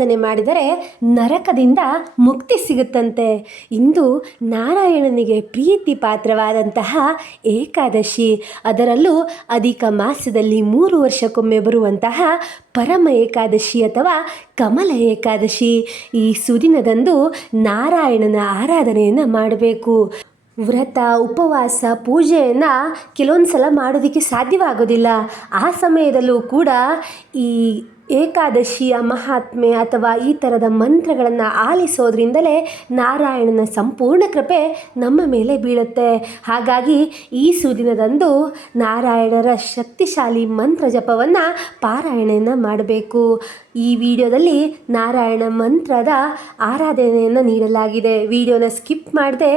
ಆರಾಧನೆ ಮಾಡಿದರೆ ನರಕದಿಂದ ಮುಕ್ತಿ ಸಿಗುತ್ತಂತೆ. ಇಂದು ನಾರಾಯಣನಿಗೆ ಪ್ರೀತಿ ಪಾತ್ರವಾದಂತಹ ಏಕಾದಶಿ, ಅದರಲ್ಲೂ ಅಧಿಕ ಮಾಸದಲ್ಲಿ 3 ವರ್ಷಕ್ಕೊಮ್ಮೆ ಬರುವಂತಹ ಪರಮ ಏಕಾದಶಿ ಅಥವಾ ಕಮಲ ಏಕಾದಶಿ. ಈ ಸುದಿನದಂದು ನಾರಾಯಣನ ಆರಾಧನೆಯನ್ನು ಮಾಡಬೇಕು. ವ್ರತ, ಉಪವಾಸ, ಪೂಜೆಯನ್ನು ಕೆಲವೊಂದು ಸಲ ಮಾಡೋದಕ್ಕೆ ಸಾಧ್ಯವಾಗೋದಿಲ್ಲ. ಆ ಸಮಯದಲ್ಲೂ ಕೂಡ ಈ ಏಕಾದಶಿಯ ಮಹಾತ್ಮೆ ಅಥವಾ ಈ ಥರದ ಮಂತ್ರಗಳನ್ನು ಆಲಿಸೋದ್ರಿಂದಲೇ ನಾರಾಯಣನ ಸಂಪೂರ್ಣ ಕೃಪೆ ನಮ್ಮ ಮೇಲೆ ಬೀಳುತ್ತೆ. ಹಾಗಾಗಿ ಈ ಸುದಿನದಂದು ನಾರಾಯಣರ ಶಕ್ತಿಶಾಲಿ ಮಂತ್ರ ಜಪವನ್ನು ಪಾರಾಯಣೆಯನ್ನು ಮಾಡಬೇಕು. ಈ ವಿಡಿಯೋದಲ್ಲಿ ನಾರಾಯಣ ಮಂತ್ರದ ಆರಾಧನೆಯನ್ನು ನೀಡಲಾಗಿದೆ. ವಿಡಿಯೋನ ಸ್ಕಿಪ್ ಮಾಡದೆ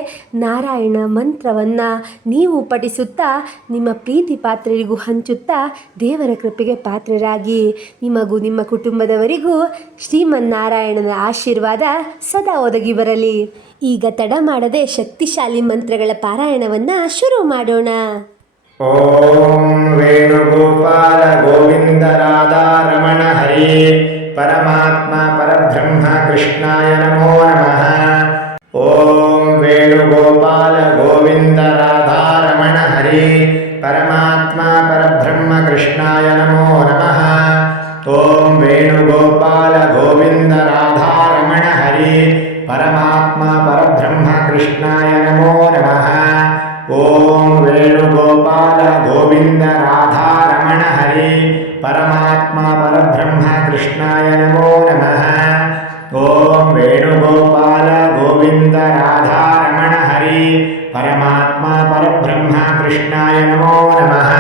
ನಾರಾಯಣ ಮಂತ್ರವನ್ನು ನೀವು ಪಠಿಸುತ್ತಾ ನಿಮ್ಮ ಪ್ರೀತಿ ಪಾತ್ರರಿಗೂ ಹಂಚುತ್ತಾ ದೇವರ ಕೃಪೆಗೆ ಪಾತ್ರರಾಗಿ. ನಿಮಗೂ ನಿಮ್ಮ ಕುಟುಂಬದವರಿಗೂ ಶ್ರೀಮನ್ನಾರಾಯಣನ ಆಶೀರ್ವಾದ ಸದಾ ಒದಗಿ ಬರಲಿ. ಈಗ ತಡ ಮಾಡದೆ ಶಕ್ತಿಶಾಲಿ ಮಂತ್ರಗಳ ಪಾರಾಯಣವನ್ನು ಶುರು ಮಾಡೋಣ. ಓಂ ವೇಣುಗೋಪಾಲ ಗೋವಿಂದ ರಾಧಾ ರಮಣ ಹರಿ ಪರಮಾತ್ಮ ಪರಬ್ರಹ್ಮ ಕೃಷ್ಣಾಯ ನಮೋ ನಮಃ. ಓಂ ವೇಣುಗೋಪಾಲ ಗೋವಿಂದ ರಾಧಾ ರಮಣ ಹರಿ ಪರಮಾತ್ಮ ಪರಬ್ರಹ್ಮ ಕೃಷ್ಣಾಯ ನಮೋ ನಮಃ. ಓಂ ವೇಣುಗೋಪಾಲ ಗೋವಿಂದ ರಾಧಾ ರಮಣ ಹರಿ ಪರಮಾತ್ಮ ಪರಬ್ರಹ್ಮ ಕೃಷ್ಣಾಯ ನಮೋ ನಮಃ. ಓಂ ವೇಣುಗೋಪಾಲ ಗೋವಿಂದ ರಾಧಾ ರಮಣ ಹರಿ ಪರಮಾತ್ಮ ಪರಬ್ರಹ್ಮ ಕೃಷ್ಣಾಯ ನಮೋ ನಮಃ. ಓಂ ವೇಣುಗೋಪಾಲ ಗೋವಿಂದ ರಾಧಾ ರಮಣ ಹರಿ ಪರಮಾತ್ಮ ಪರಬ್ರಹ್ಮ ಕೃಷ್ಣಾಯ ನಮೋ ನಮಃ.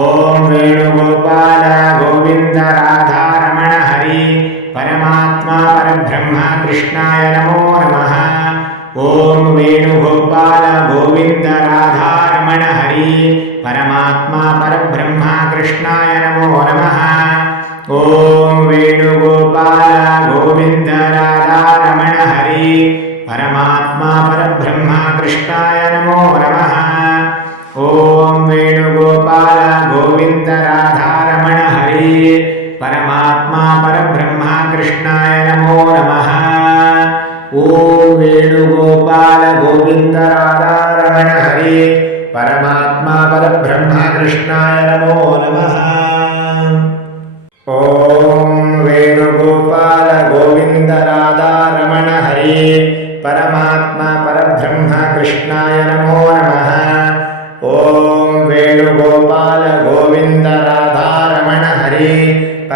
ಓಂ ವೇಣುಗೋಪಾಲ ಗೋವಿಂದ ರಾಧಾ ರಮಣ ಹರಿ ಪರಮಾತ್ಮ ಪರಬ್ರಹ್ಮ ಕೃಷ್ಣಾಯ ನಮೋ ನಮಃ. ಓಂ ವೇಣುಗೋಪಾಲ ಗೋವಿಂದ ರಾಧಾ ರಮಣ ಹರಿ ಪರಮಾತ್ಮ ಪರಬ್ರಹ್ಮ ಕೃಷ್ಣಾಯ ನಮೋ ನಮಃ. ಓಂ ವೇಣುಗೋಪಾಲ ಗೋವಿಂದ ರಾಧಾ ರಮಣ ಹರಿ ಪರಮಾತ್ಮ ಪರಬ್ರಹ್ಮ ಕೃಷ್ಣಾಯ ನಮೋ ನಮಃ. ಓಂ ವೇಣುಗೋಪಾಲ ಗೋವಿಂದ ರಾಧಾ ರಮಣ ಹರಿ ಪರಮಾತ್ಮ ಪರಬ್ರಹ್ಮ ಕೃಷ್ಣಾಯ ನಮೋ ನಮಃ. ಓಂ ವೇಣುಗೋಪಾಲ ಗೋವಿಂದ ರಾಧಾ ರಮಣ ಹರಿ ಪರಮಾತ್ಮ ಪರಬ್ರಹ್ಮ ಕೃಷ್ಣಾಯ ನಮೋ ನಮಃ. ಓಂ ವೇಣುಗೋಪಾಲ ಗೋವಿಂದ ರಾಧಾ ರಮಣ ಹರಿ ಪರಮಾತ್ಮ ಪರಬ್ರಹ್ಮ ಕೃಷ್ಣಾಯ ನಮೋ ನಮಃ. ಓಂ ವೇಣುಗೋಪಾಲ ಗೋವಿಂದ ರಾಧಾ ರಮಣ ಹರಿ ಪರಮಾತ್ಮ ಪರಬ್ರಹ್ಮ ಕೃಷ್ಣಾಯ ನಮೋ ನಮಃ. ಓಂ ವೇಣುಗೋಪಾಲ ಗೋವಿಂದ ರಾಧಾ ರಮಣ ಹರಿ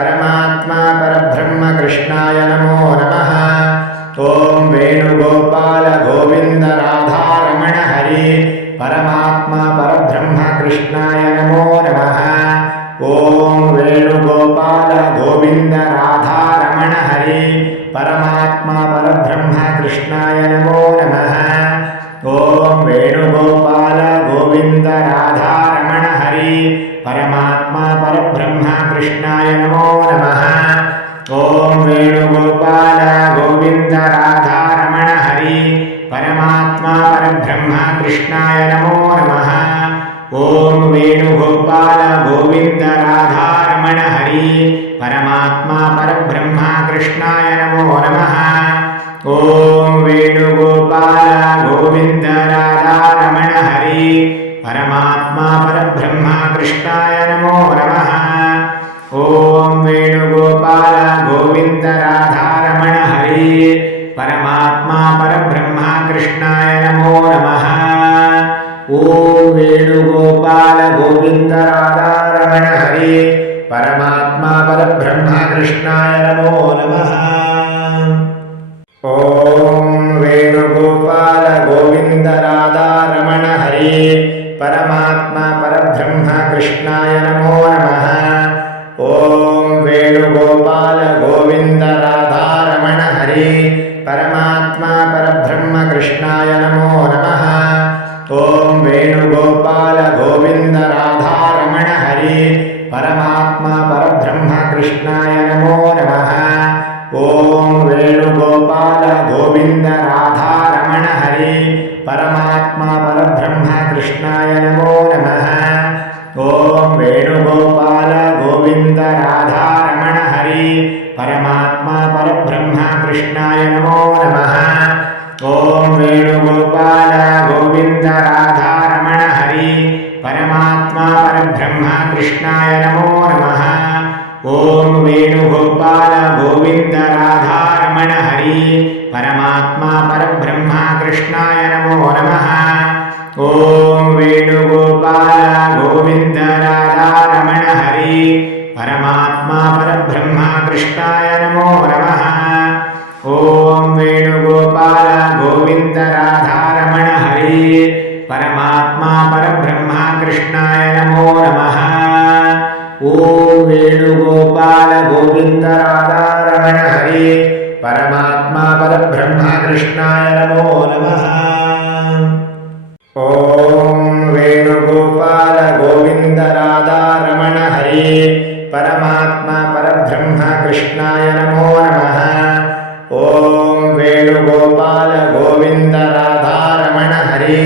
ಪರಮಾತ್ಮ ಪರಬ್ರಹ್ಮ ಕೃಷ್ಣಾಯ ನಮೋ ನಮಃ. ಓಂ ವೇಣುಗೋಪಾಲ ಗೋವಿಂದ ರಾಧಾ ರಮಣ ಹರಿ ಪರಮಾತ್ಮ ಪರಬ್ರಹ್ಮ ಕೃಷ್ಣಾಯ ನಮೋ ನಮಃ. ಓಂ ವೇಣುಗೋಪಾಲ ಗೋವಿಂದ ರಾಧಾ ರಮಣ ಹರಿ ಪರಮಾತ್ಮ ಪರಬ್ರಹ್ಮ ಕೃಷ್ಣಾಯ ನಮೋ ನಮಃ. ಓಂ ವೇಣುಗೋಪಾಲ ಗೋವಿಂದ ರಾಧಾ ರಮಣ ಹರಿ ಪರಮಾತ್ಮ ಪರಬ್ರಹ್ಮ ಕೃಷ್ಣಾಯ ನಮೋ ನಮಃ. ಓಂ ವೇಣುಗೋಪಾಲ ಗೋವಿಂದ ರಾಧಾ ರಮಣ ಹರಿ ಪರಮಾತ್ಮ ಪರಬ್ರಹ್ಮ ಕೃಷ್ಣಾಯ ನಮೋ ನಮಃ. ಓಂ ವೇಣುಗೋಪಾಲ ಗೋವಿಂದ ರಾಧಾ ರಮಣ ಹರಿ ಪರಮಾತ್ಮ ಪರಬ್ರಹ್ಮ ಕೃಷ್ಣಾಯ ನಮೋ ನಮಃ. ಓಂ ವೇಣುಗೋಪಾಲ ಗೋವಿಂದ ರಾಧಾ ರಮಣ ಹರಿ ಪರಮಾತ್ಮ ಪರಬ್ರಹ್ಮ ಕೃಷ್ಣಾಯ ನಮೋ ನಮಃ. ಓಂ ವೇಣುಗೋಪಾಲ ಗೋವಿಂದ ರಾಧಾ ರಮಣ ಹರಿ ಪರಮಾತ್ಮ ಪರಬ್ರಹ್ಮ ಕೃಷ್ಣಾಯ ನಮೋ ನಮಃ. ಓಂ ವೇಣುಗೋಪಾಲ ಗೋವಿಂದ ರಾಧಾ ರಮಣ ಹರಿ ಪರಮಾತ್ಮ ಪರಬ್ರಹ್ಮ ಕೃಷ್ಣಾಯ ನಮೋ ನಮಃ. ಓಂ ವೇಣುಗೋಪಾಲ ಗೋವಿಂದ ರಾಧಾ ರಮಣ ಹರಿ ಪರಮಾತ್ಮ ಪರಬ್ರಹ್ಮ ಕೃಷ್ಣಾಯ ನಮೋ ನಮಃ. ಓಂ ವೇಣುಗೋಪಾಲ ಗೋವಿಂದ ರಾಧಾ ರಮಣ ಹರಿ ಪರಮಾತ್ಮ ಪರಬ್ರಹ್ಮ ಕೃಷ್ಣಾಯ ನಮೋ ನಮಃ. ಓಂ ವೇಣುಗೋಪಾಲ ಗೋವಿಂದ ರಾಧಾ ರಮಣ ಹರಿ ಪರಮಾತ್ಮ ಪರಬ್ರಹ್ಮ ಕೃಷ್ಣಾಯ ನಮೋ ನಮಃ. ಓಂ ವೇಣುಗೋಪಾಲ ಗೋವಿಂದ ರಾಧಾ ರಮಣ ಹರಿ ಪರಮಾತ್ಮ ಪರಬ್ರಹ್ಮ कृष्णाय नमो नमः। ॐ वेणुगोपाल गोविन्द राधारमण हरि परमात्मा परब्रह्म कृष्णाय नमो नमः। ॐ वेणुगोपाल गोविन्द राधारमण हरि परमात्मा परब्रह्म कृष्णाय नमो नमः। ॐ वेणुगोपाल गोविन्द राधारमण हरि परमात्मा परब्रह्म कृष्णाय नमो नमः। ॐ वेणुगोपाल गोविन्द राधारमण हरि परमात्मा परब्रह्म कृष्णाय नमो नमः। ॐ वेणुगोपाल गोविन्द राधारमण हरि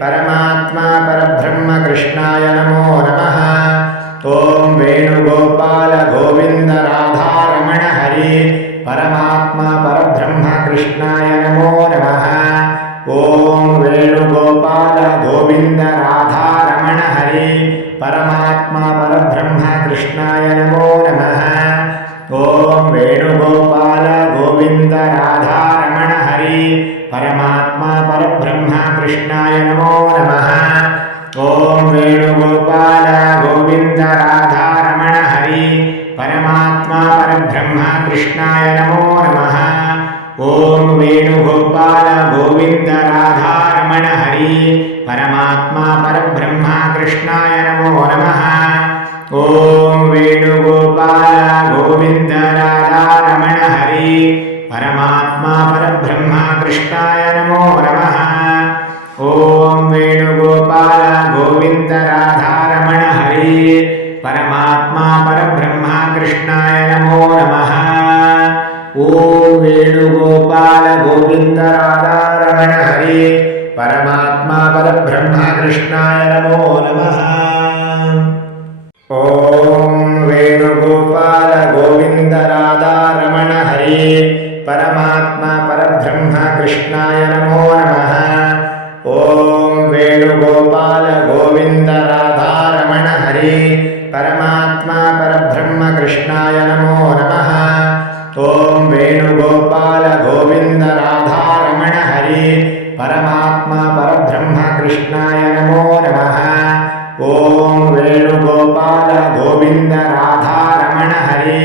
परमात्मा परब्रह्म कृष्णाय नमो नमः। ॐ वेणुगोपाल गोविन्द राधारमण हरि परमात्मा परब्रह्म कृष्णाय नमो नमः। ॐ वेणुगोपाल गोविन्द राधारमण हरि परमात्मा परब्रह्म कृष्णाय नमो नमः। ॐ वेणुगोपाल गोविन्द राधारमण हरि परमात्मा परब्रह्म कृष्णाय नमो नमः। ॐ वेणुगोपाल गोविन्द राधारमण हरि परमात्मा परब्रह्म कृष्णाय नमो नमः। ॐ वेणुगोपाल गोविन्द राधारमण हरि परमात्मा परब्रह्म कृष्णाय नमो नमः। ॐ वेणुगोपाल गोविन्द राधारमण हरि परमात्मा परब्रह्म कृष्णाय नमो नमः। ॐ वेणुगोपाल गोविन्द राधारमण हरि परमात्मा परब्रह्म कृष्णाय नमो नमः। ॐ वेणुगोपाल गोविन्द राधारमण हरि परमात्मा परब्रह्म कृष्णाय नमो नमः। ॐ वेणुगोपाल गोविन्द राधारमण हरि परमात्मा परब्रह्म कृष्णाय नमो नमः। ॐ वेणुगोपाल गोविन्द राधारमण हरि परमात्मा परब्रह्म कृष्णाय नमो नमः। ॐ वेणुगोपाल गोविन्द राधारमण हरि परमात्मा परब्रह्म कृष्णाय नमो नमः। ॐ वेणुगोपाल गोविन्द राधारमण हरि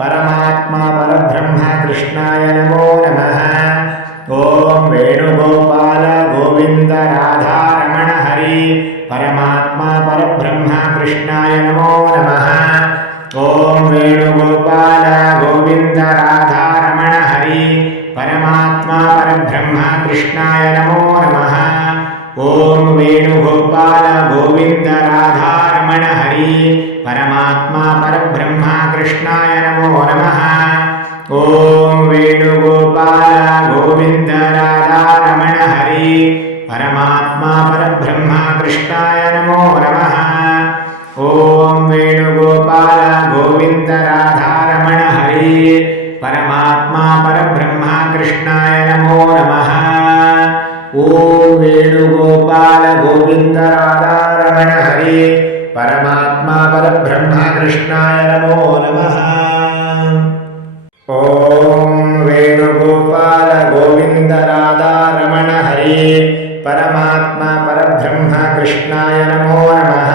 परमात्मा परब्रह्म कृष्णाय नमो नमः। ॐ वेणुगोपाल गोविन्द राधारमण हरि परमात्मा परब्रह्म कृष्णाय नमो नमः। ॐ वेणुगोपाल गोविन्द राधारमण हरि परमात्मा परब्रह्म कृष्णाय नमो नमः। ॐ वेणुगोपाल गोविन्द राधारमण हरि परमात्मा परब्रह्म कृष्णाय नमो नमः। ॐ वेणुगोपाल गोविन्द राधारमण हरि परमात्मा परब्रह्म कृष्णाय नमो नमः। ॐ वेणुगोपाल गोविन्द राधारमण हरि परमात्मा परब्रह्म कृष्णाय नमो नमः। ॐ वेणुगोपाल गोविन्द राधारमण हरि परमात्मा परब्रह्म कृष्णाय नमो नमः। ॐ वेणुगोपाल गोविन्द राधारमण हरि परमात्मा परब्रह्म कृष्णाय नमो नमः।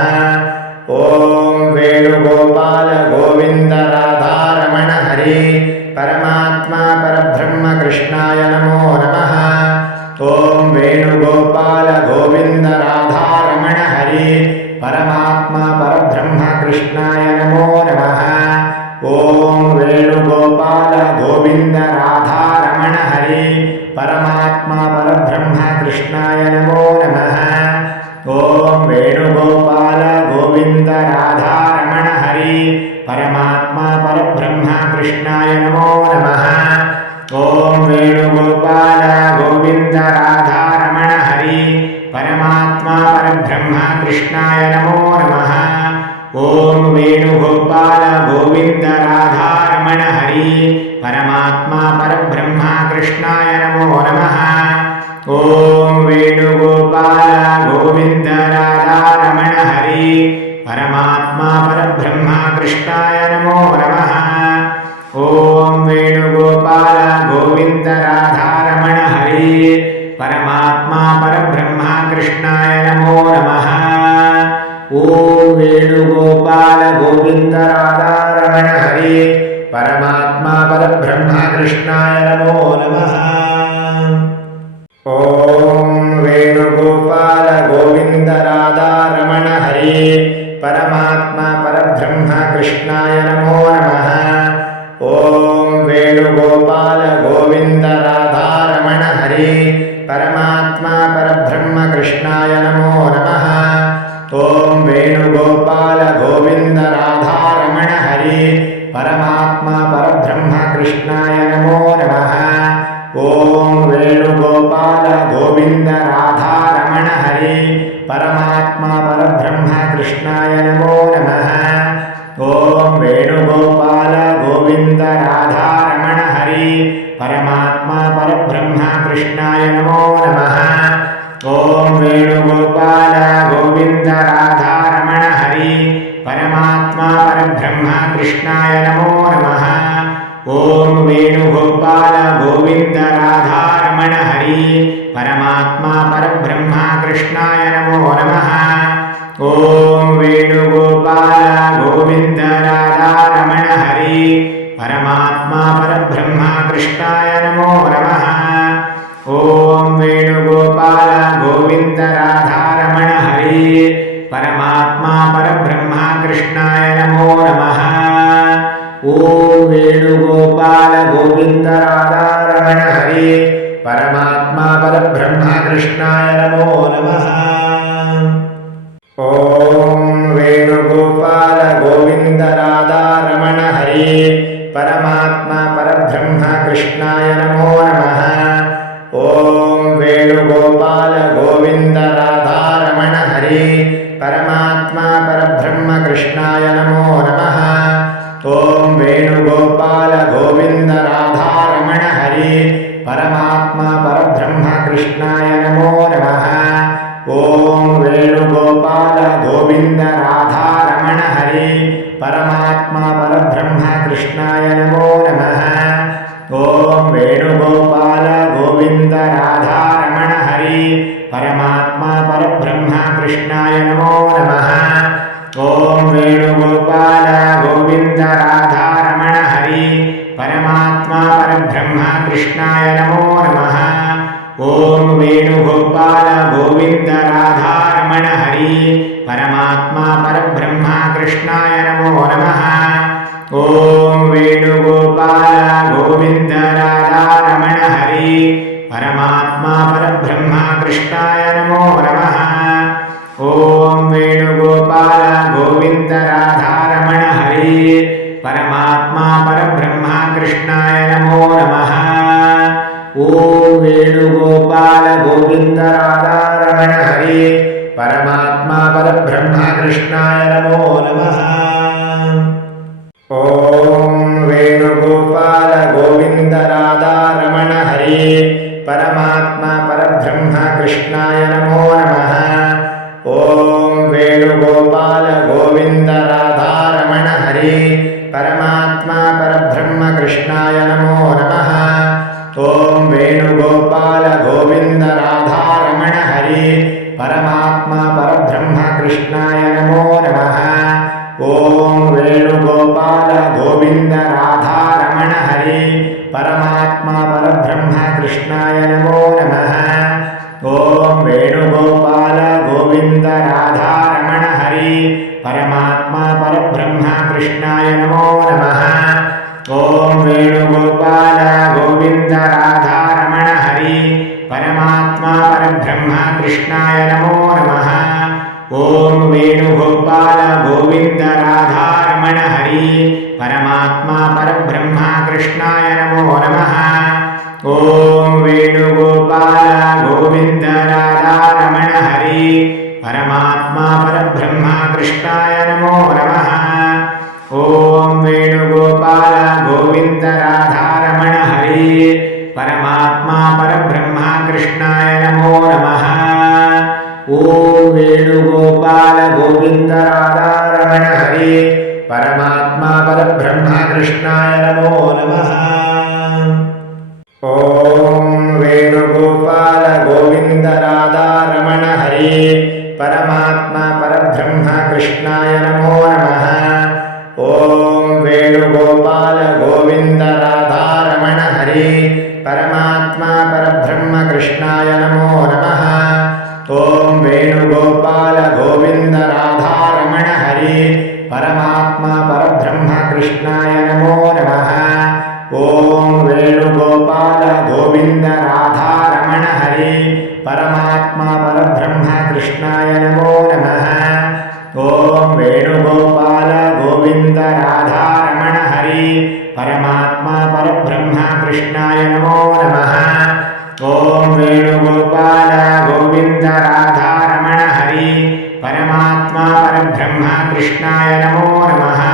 ॐ वेणुगोपाल गोविन्द राधारमण हरि परमात्मा परब्रह्म कृष्णाय नमो नमः। ॐ वेणुगोपाल गोविन्द राधारमण हरि परमात्मा परब्रह्म कृष्णाय नमो नमः। ॐ वेणुगोपाल गोविन्द राधारमण हरि परमात्मा परब्रह्म कृष्णाय नमो नमः। ॐ वेणुगोपाल गोविन्द राधारमण हरि परमात्मा परब्रह्म कृष्णाय नमो नमः। ॐ वेणुगोपाल गोविन्द राधारमण हरि परमात्मा परब्रह्म कृष्णाय नमो नमः। ॐ वेणुगोपाल गोविन्द राधारमण हरि परमात्मा परब्रह्म कृष्णाय नमो नमः। ॐ वेणुगोपाल गोविन्द राधारमण हरि परमात्मा परब्रह्म कृष्णाय नमो नमः। ॐ वेणुगोपाल गोविन्द राधारमण हरि परमात्मा परब्रह्म कृष्णाय नमो नमः। ओम वेणुगोपाल गोविंद राधा रमण हरि परमात्मा परब्रह्म कृष्णाय नमो नमः। ओम वेणुगोपाल गोविंद राधा रमण हरि परमात्मा परब्रह्म कृष्णाय नमो नमः। ओम वेणुगोपाल गोविंद राधा रमण हरि परमात्मा परब्रह्म कृष्णाय नमो नमः। ओम वेणुगोपाल गोविंद राधा रमण हरि परमात्मा परब्रह्म कृष्णाय नमो नमः। ओम वेणुगोपाल गोविंद राधा रमण हरि परमात्मा परब्रह्म कृष्णाय नमो नमः। ओम वेणुगोपाल गोविंद राधा रमण हरि परमात्मा परब्रह्म कृष्णाय नमो नमः। ओम वेणुगोपाल गोविंद राधा रमण हरि परमात्मा परब्रह्म कृष्णाय नमो नमः। ओम वेणुगोपाल गोविंद राधा रमण हरि परमात्मा परब्रह्म कृष्णाय नमो नमः। ओम वेणुगोपाल गोविंद राधा रमण हरि परमात्मा परब्रह्म कृष्णाय नमो नमः। ओम वेणुगोपाल गोविंद राधा रमण हरि परमात्मा परब्रह्म कृष्णाय नमो नमः। ओम वेणुगोपाल गोविंद राधा रमण हरि परमात्मा परब्रह्म कृष्णाय नमो नमः। ओम वेणुगोपाल गोविंद राधा रमण हरि परमात्मा परब्रह्म कृष्णाय नमो नमः। ओम वेणुगोपाल गोविंद राधा रमण हरि परमात्मा परब्रह्म कृष्णाय नमो नमः। ओम वेणुगोपाल गोविंद राधा रमण हरि परमात्मा परब्रह्म कृष्णाय नमो नमः। ओम वेणुगोपाल गोविंद राधा रमण हरि परमात्मा परब्रह्म कृष्णाय नमो नमः। ओम वेणुगोपाल गोविंद राधा रमण हरि परमात्मा परब्रह्म कृष्णाय नमो नमः। ओम वेणुगोपाल गोविंद राधा रमण हरि परमात्मा परब्रह्म कृष्णाय नमो नमः। ओम वेणुगोपाल गोविंद राधा रमण हरि परमात्मा परब्रह्म कृष्णाय नमो नमः। ओम वेणुगोपाल गोविंद राधा रमण हरि परमात्मा परब्रह्म कृष्णाय नमो नमः। ओम वेणुगोपाल गोविंद राधा रमण हरि परमात्मा परब्रह्म कृष्णाय नमो नमः। ओम वेणुगोपाल गोविंद राधा रमण हरि परमात्मा परब्रह्म कृष्णाय नमो नमः। ओम वेणुगोपाल गोविंद राधा रमण हरि परमात्मा परब्रह्म कृष्णाय नमो नमः। ओम वेणुगोपाल गोविंद राधा रमण हरि परमात्मा परब्रह्म कृष्णाय नमो नमः। ओम वेणुगोपाल गोविंद राधा रमण हरि परमात्मा परब्रह्म कृष्णाय नमो नमः। ओम वेणुगोपाल गोविंद राधा रमण हरि परमात्मा परब्रह्म कृष्णाय नमो नमः। ओम वेणुगोपाल गोविंद राधा रमण हरि परमात्मा परब्रह्म कृष्णाय नमो नमः। ओम वेणुगोपाल गोविंद राधा रमण हरि परमात्मा परब्रह्म कृष्णाय नमो नमः। ओम वेणुगोपाल गोविंद राधा रमण हरि परमात्मा परब्रह्म कृष्णाय नमो नमः। ओम वेणुगोपाल गोविंद राधा रमण हरि परमात्मा परब्रह्म कृष्णाय नमो नमः। ओम वेणुगोपाल गोविंद राधा रमण हरि परमात्मा परब्रह्म कृष्णाय नमो नमः। ओम वेणुगोपाल गोविंद राधा रमण हरि परमात्मा परब्रह्म कृष्णाय नमो नमः। ओम वेणुगोपाल गोविन्द राधारमण हरि परमात्मा परब्रह्म कृष्णाय नमो नमः। ॐ वेणुगोपाल गोविन्द राधारमण हरि परमात्मा परब्रह्म कृष्णाय नमो नमः। ॐ वेणुगोपाल गोविन्द राधारमण हरि परमात्मा परब्रह्म कृष्णाय नमो नमः। ॐ वेणुगोपाल गोविन्द राधारमण हरि परमात्मा परब्रह्म कृष्णाय नमो नमः। ॐ वेणुगोपाल गोविन्द राधारमण हरि परमात्मा परब्रह्म कृष्णाय नमो नमः। ॐ वेणुगोपाल गोविन्द राधारमण हरि परमात्मा परब्रह्म कृष्णाय नमो नमः।